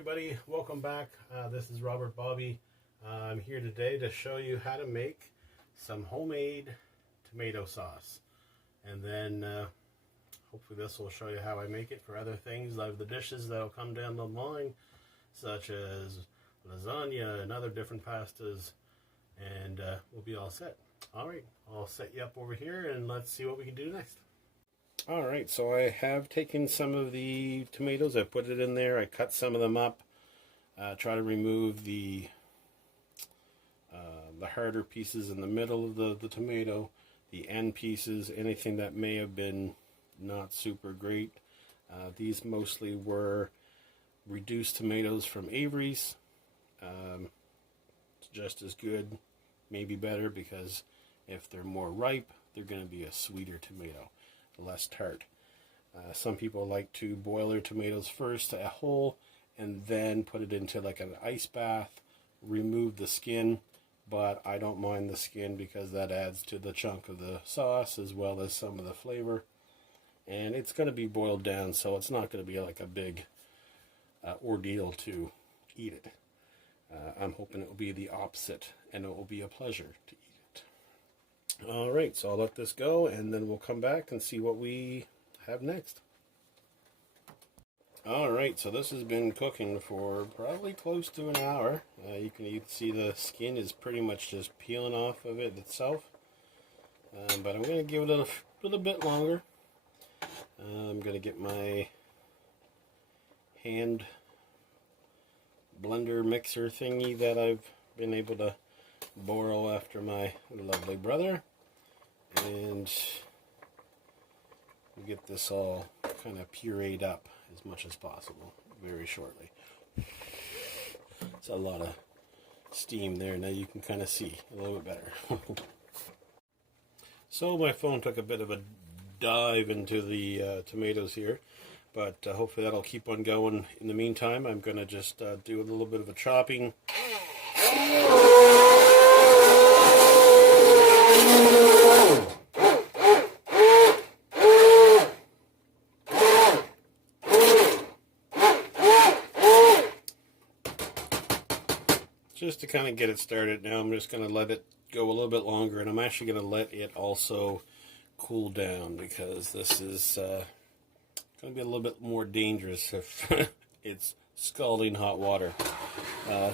everybody, welcome back. This is Robert Bobby. I'm here today to show you how to make some homemade tomato sauce, and then hopefully this will show you how I make it for other things like the dishes that will come down the line, such as lasagna and other different pastas, and we'll be all set. Alright, I'll set you up over here and let's see what we can do next. Alright, so I have taken some of the tomatoes, I put it in there, I cut some of them up, try to remove the harder pieces in the middle of the tomato, the end pieces, anything that may have been not super great. These mostly were reduced tomatoes from Avery's. It's just as good, maybe better, because if they're more ripe, they're going to be a sweeter tomato, less tart. Some people like to boil their tomatoes first whole and then put it into like an ice bath, remove the skin, but I don't mind the skin because that adds to the chunk of the sauce as well as some of the flavor, and it's going to be boiled down, so it's not going to be like a big ordeal to eat it. I'm hoping it will be the opposite and it will be a pleasure to eat it. Alright, so I'll let this go and then we'll come back and see what we have next. Alright, so this has been cooking for probably close to an hour. You can see the skin is pretty much just peeling off of it itself. But I'm going to give it a little bit longer. I'm going to get my hand blender mixer thingy that I've been able to borrow after my lovely brother, and we'll get this all kind of pureed up as much as possible very shortly. It's a lot of steam there. Now you can kind of see a little bit better. So my phone took a bit of a dive into the tomatoes here, but hopefully that'll keep on going. In the meantime, I'm going to just do a little bit of a chopping. Just to kind of get it started. Now I'm just going to let it go a little bit longer, and I'm actually going to let it also cool down, because this is going to be a little bit more dangerous if it's scalding hot water.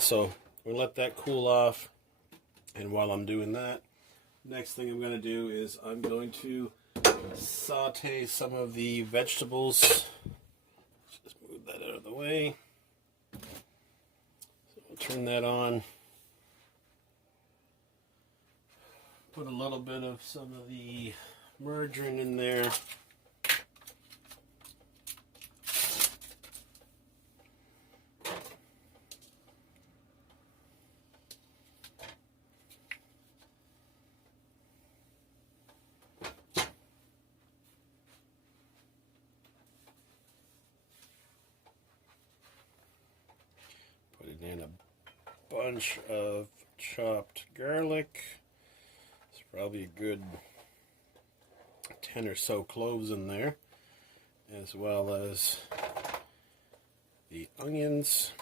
So we'll let that cool off, and while I'm doing that, next thing I'm going to do is I'm going to saute some of the vegetables. Just move that out of the way. Turn that on. Put a little bit of some of the margarine in there. Put it in a bunch of chopped garlic. It's probably a good 10 or so cloves in there, as well as the onions.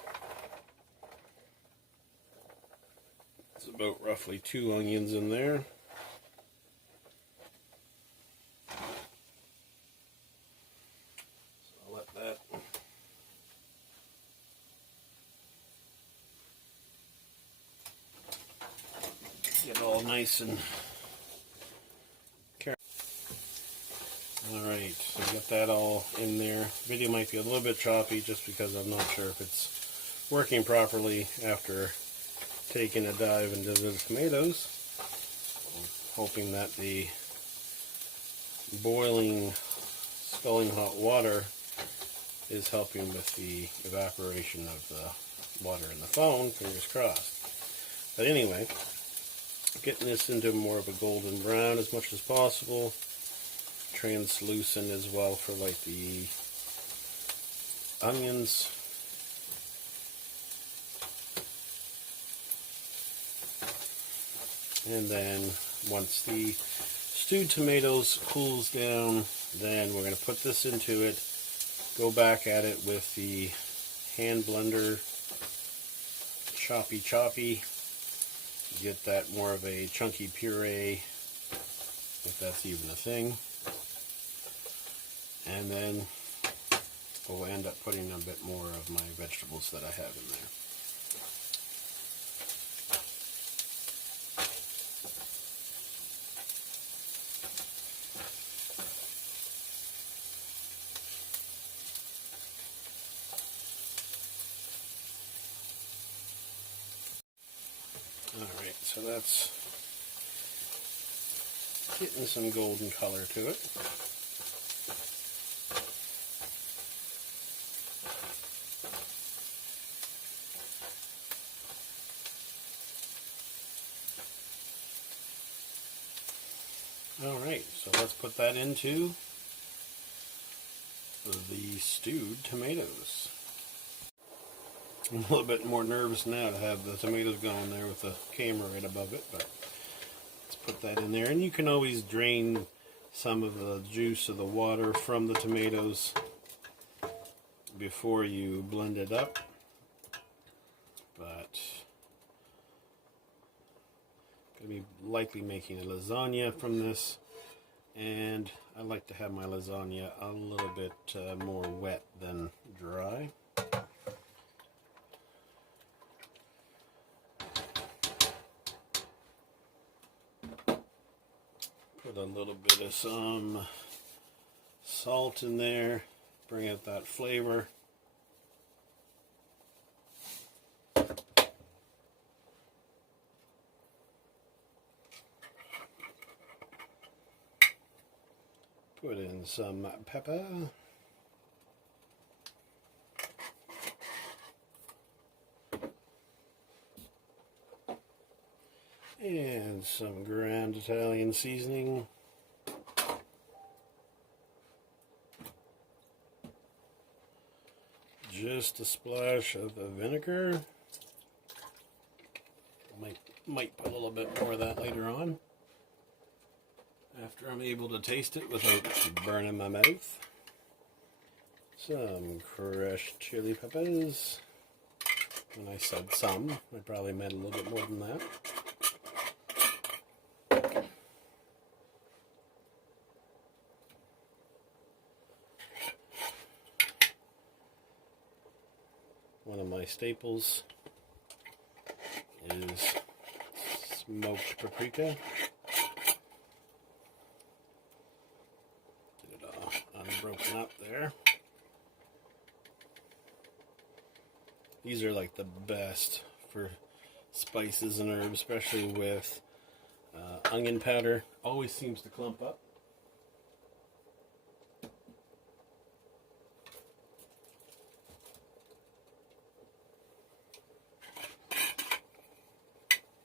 It's about roughly 2 onions in there. So I'll let that get all nice and careful. Alright, so got that all in there. Video might be a little bit choppy just because I'm not sure if it's working properly after taking a dive into the tomatoes. I'm hoping that the boiling, scalding hot water is helping with the evaporation of the water in the phone, fingers crossed. But anyway, getting this into more of a golden brown as much as possible, translucent as well for like the onions. And then once the stewed tomatoes cools down, then we're going to put this into it, go back at it with the hand blender, choppy, get that more of a chunky puree, if that's even a thing. And then we'll end up putting a bit more of my vegetables that I have in there. Alright, so that's getting some golden color to it. Alright, so let's put that into the stewed tomatoes. I'm a little bit more nervous now to have the tomatoes going there with the camera right above it, but let's put that in there. And you can always drain some of the juice of the water from the tomatoes before you blend it up. But I'm going to be likely making a lasagna from this, and I like to have my lasagna a little bit more wet than dry. Put a little bit of some salt in there, bring out that flavor. Put in some pepper. And some ground Italian seasoning. Just a splash of the vinegar. Might put a little bit more of that later on, after I'm able to taste it without burning my mouth. Some crushed chili peppers. When I said some, I probably meant a little bit more than that. One of my staples is smoked paprika. Get it all unbroken up there. These are like the best for spices and herbs, especially with onion powder. Always seems to clump up.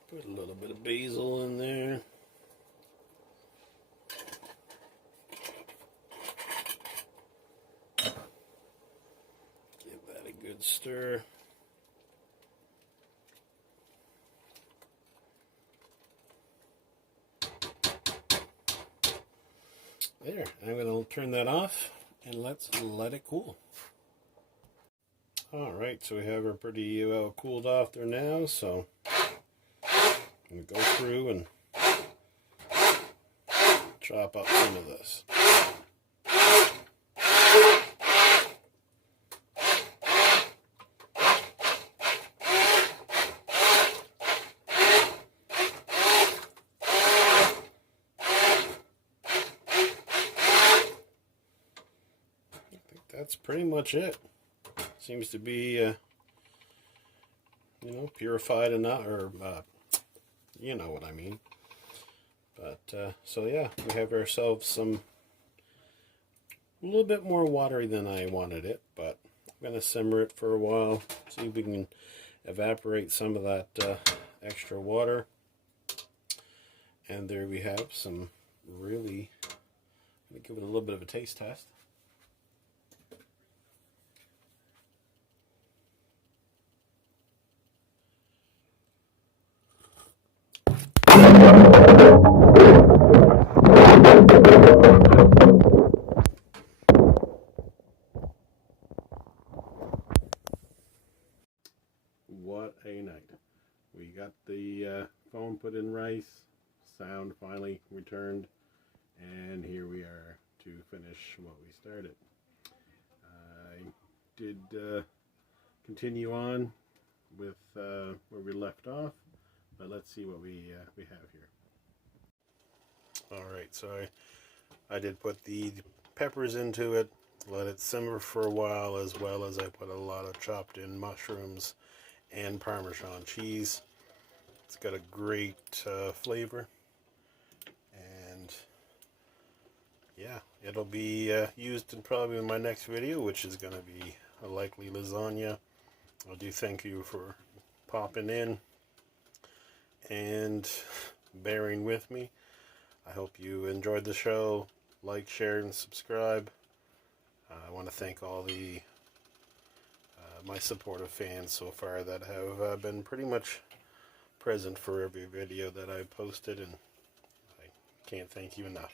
Put a little bit of basil in there. Give that a good stir. There, I'm going to turn that off and let's let it cool. Alright, so we have her pretty well cooled off there now, so I'm going to go through and chop up some of this. That's pretty much it. Seems to be, purified enough, or you know what I mean. But so yeah, we have ourselves a little bit more watery than I wanted it, but I'm going to simmer it for a while, see if we can evaporate some of that extra water. And there we have some really, let me give it a little bit of a taste test. okay night. We got the foam put in rice, sound finally returned, and here we are to finish what we started. I did continue on with where we left off, but let's see what we have here. Alright, so I did put the peppers into it, let it simmer for a while, as well as I put a lot of chopped in mushrooms and Parmesan cheese. It's got a great flavor, and yeah, it'll be used in probably my next video, which is going to be a likely lasagna. I do thank you for popping in and bearing with me. I hope you enjoyed the show. Like, share, and subscribe. I want to thank all the my supportive fans so far that have been pretty much present for every video that I've posted, and I can't thank you enough.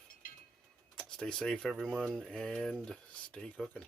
Stay safe, everyone, and stay cooking.